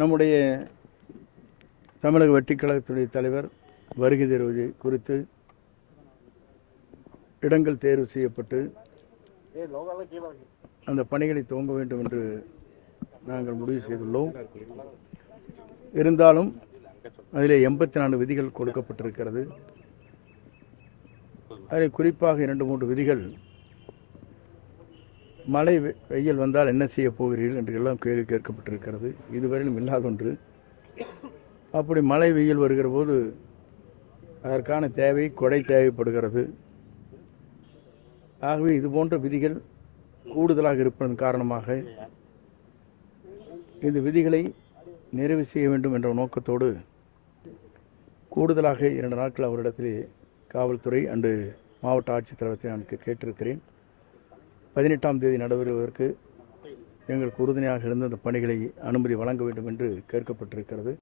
நம்முடைய தமிழக வெற்றிக் கழகத்துடைய தலைவர் வருகை தருவது குறித்து இடங்கள் தேர்வு செய்யப்பட்டு அந்த பணிகளை துவங்க வேண்டும் என்று நாங்கள் முடிவு செய்துள்ளோம். இருந்தாலும் அதில் 84 விதிகள் கொடுக்கப்பட்டிருக்கிறது. அதில் குறிப்பாக 2-3 விதிகள் மழை வெயில் வந்தால் என்ன செய்ய போகிறீர்கள் என்று எல்லாம் கேள்வி கேட்கப்பட்டிருக்கிறது. இதுவரையிலும் இல்லாத ஒன்று. அப்படி மழை வெயில் வருகிற போது அதற்கான தேவை கொடை தேவைப்படுகிறது. ஆகவே இதுபோன்ற விதிகள் கூடுதலாக இருப்பதன் காரணமாக இந்த விதிகளை நிறைவு செய்ய வேண்டும் என்ற நோக்கத்தோடு கூடுதலாக 2 நாட்கள் அவரிடத்திலே காவல்துறை அண்டு மாவட்ட ஆட்சித்தலைவரை நான் கேட்டிருக்கிறேன். 18ஆம் தேதி நடைபெறுவதற்கு எங்களுக்கு உறுதுணையாக இருந்த அந்த பணிகளை அனுமதி வழங்க வேண்டும் என்று கேட்கப்பட்டிருக்கிறது.